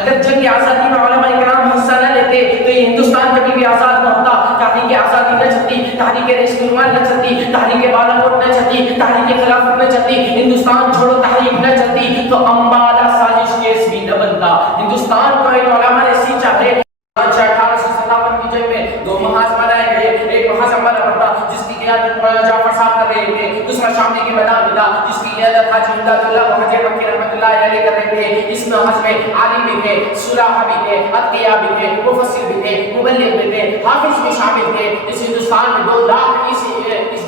اگر جنگ آزادی میں علماء کرام حصہ نہ لیتے تو یہ ہندوستان کبھی بھی آزاد نہ ہوتا. تحریک آزادی نہ چلتی, تحریک رئیس جمہوریہ نہ چلتی, تحریک بالاکوٹ نہ چلتی, تحریک خلافت نہ چلتی, ہندوستان چھوڑو تحریک نہ چلتی تو امبالہ سازش کیس بھی نہ بنتا. ہندوستان کو ان علماء نے سینچا ہے. 1857 کی جنگ میں دو محاذ بنائے گئے. ایک محاذ امبالہ پر تھا جس کی قیادت جعفر صاحب کر رہے تھے. دوسرا شاملی کے میدان میں تھا جس کی قیادت حاجی امداد اللہ حاجی مکی رحمۃ اللہ علیہ کر رہے تھے. اس محاذ میں عالم بھی تھے, صلحاء بھی تھے, اتقیاء بھی تھے, مفسر بھی تھے, مبلغ بھی تھے, حافظ بھی شامل تھے. اس ہندوستان میں 2 لاکھ اس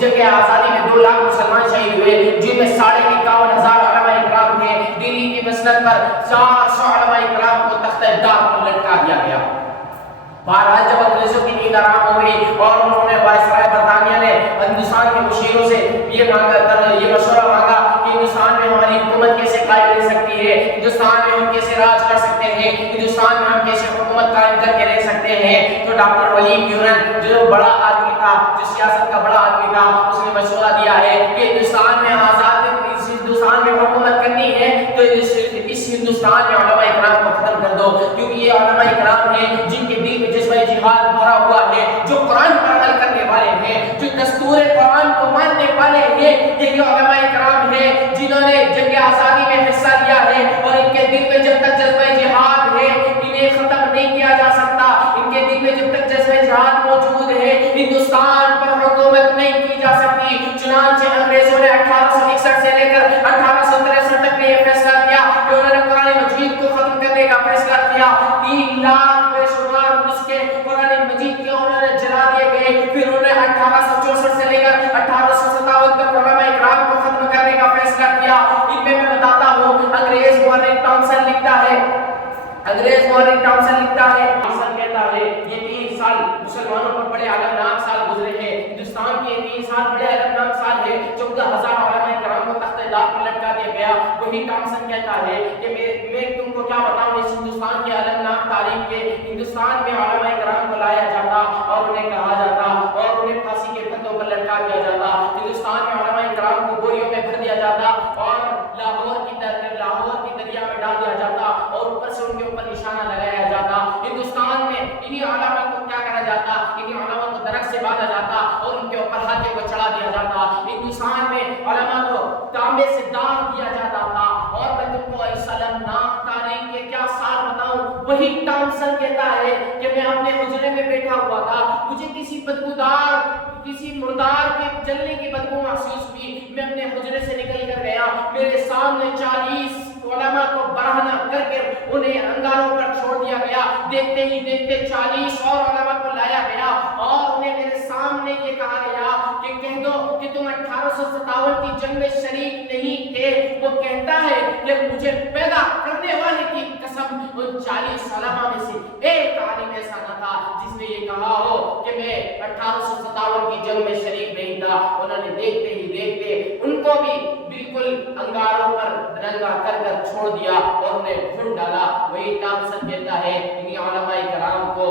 جنگ آزادی میں 2 لاکھ مسلمان شہید ہوئے, جن میں 51,000 علماء کرام تھے. دلی کی مسند پر 400 علماء کرام کو تختہ دار پر لٹکا دیا گیا. بہرحال جب انگریزوں کی نیند آرام ہو گئی اور انہوں نے وائسرائے برطانیہ نے ہندوستان کے مشیروں سے یہ مشورہ مانگا کہ ہندوستان میں ہماری حکومت کیسے قائم رہ سکتی ہے, ہندوستان میں ہم کیسے راج کر سکتے ہیں, ہندوستان میں ہم کیسے حکومت قائم کر کے رہ سکتے ہیں, تو ڈاکٹر ولیم یونن جو بڑا آدمی تھا, جو سیاست کا بڑا آدمی تھا, اس نے مشورہ دیا ہے کہ ہندوستان میں ہندوستان میں حکومت کرنی ہے تو اس ہندوستان میں علماء کرام کو ختم کر دو, کیونکہ یہ علماء کرام ہیں جن کے دل میں جذبہ جہاد بھرا ہوا ہے, جو قرآن پر عمل کرنے والے ہیں, جو دستور قرآن کو ماننے والے ہیں. یہی علماء کرام ہیں جنہوں نے جنگ آزادی میں حصہ لیا ہے اور ان کے دل میں جب تک جذبہ جہاد ہے انہیں ختم نہیں کیا جا سکتا. ان کے دل میں جب تک جذبہ جہاد موجود ہے ہندوستان پر حکومت نہیں کی جا سکتی. چنانچہ انگریزوں نے 1861 سے لے کر 1863 تک میں یہ فیصلہ کیا کہ انہوں نے قرآن مجید کو ختم کرنے کا فیصلہ کیا. 3 لاکھ بے شمار اس کے قرآن مجید کے انہوں نے جلا دیے گئے. پھر انہوں نے 1864 سے لے کر 1857 تک علماء کرام کو ختم کرنے کا فیصلہ کیا. ان میں بتاتا ہوں, انگریز مورنگ ٹامسن لکھتا ہے, ٹامسن کہتا ہے یہ 3 سال مسلمانوں پر بڑے المناک سال گزرے ہیں. ہندوستان کے 3 سال بڑے المناک سال ہے. 14,000 علماء کرام کو تختہ دار پر لٹکا دیا گیا. وہی ٹامسن کہتا ہے کہ میں تم کو کیا بتاؤں اس ہندوستان کے المناک تاریخ کے. ہندوستان میں علماء کرام کو لایا جاتا اور انہیں کہا جاتا اور انہیں پھانسی کے پھندوں پر لٹکا دیا جاتا. ہندوستان میں علماء کرام کو بوریوں میں بھر دیا جاتا اور لاہور کی دریا میں ڈال دیا جاتا اور اوپر سے ان کے اوپر نشانہ لگایا جاتا. ہندوستان میں انہی علماء کو کیا کہا جاتا, انہی علماء کو درخت سے باندھا جاتا اور ان کے اوپر ہاتھے کو چڑھا دیا جاتا. ہندوستان میں علماء کو تانبے سے داغ دیا جاتا تھا. اور میں تم کو اس المناک تاریخ کے کیا سال بتاؤں. وہی ٹامسن کہتا ہے کہ میں اپنے حجرے میں بیٹھا ہوا تھا, مجھے کسی مردار کے جلنے کی بدبو محسوس ہوئی. میں اپنے حجرے سے نکل کر گیا, میرے سامنے 40 علماء کو برہنہ کر کے انہیں انگاروں پر چھوڑ دیا گیا. دیکھتے ہی دیکھتے 40 اور علماء کو لایا گیا اور انہیں میرے سامنے یہ کہا گیا کہ کہہ دو کہ تم 1857 کی جنگ میں شریک نہیں تھے. وہ کہتا ہے کہ مجھے پیدا کرنے والے کی قسم ان 40 علماء میں سے ایک عالم ایسا نہ تھا جس نے یہ کہا ہو کہ میں 1857 کی جنگ میں شریک نہیں تھا. انہوں نے دیکھتے ہی دیکھتے ان کو بھی بالکل انگاروں پر ننگا کر چھوڑ دیا اور انہیں بھون ڈالا. وہی ٹامسن کہتا ہے انہی علماء کرام کو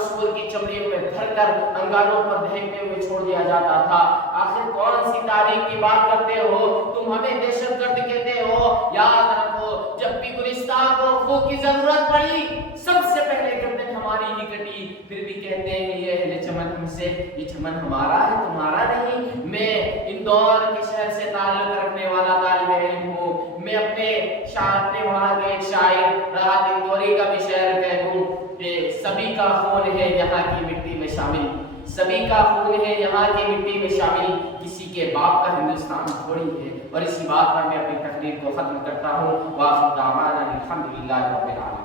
سور کی چمڑیوں میں بھر کر انگاروں پر دہکتے ہوئے چھوڑ دیا جاتا تھا. آخر کون سی تاریخ کی بات کرتے ہو تم, ہمیں دہشت گرد کہتے ہو. یاد رکھو جب بھی گلستان کو خون کی ضرورت پڑی سب سے پہلے گردن ہماری ہی کٹی. پھر بھی کہتے ہیں یہ اہل چمن ہم سے, یہ چمن ہمارا ہے تمہارا نہیں. میں اندور کے شہر سے تعلق رکھنے والا طالب علم ہوں. میں اپنے وہاں کے ایک شاعر راحت اندوری کا بھی شعر کہہ دوں کہ سبھی کا خون ہے یہاں کی مٹی میں شامل, سبھی کا خون ہے یہاں کی مٹی میں شامل, کسی کے باپ کا ہندوستان تھوڑی ہے. اور اسی بات پر میں اپنی تقریر کو ختم کرتا ہوں. وآخر دعوانا الحمدللہ رب العالمین.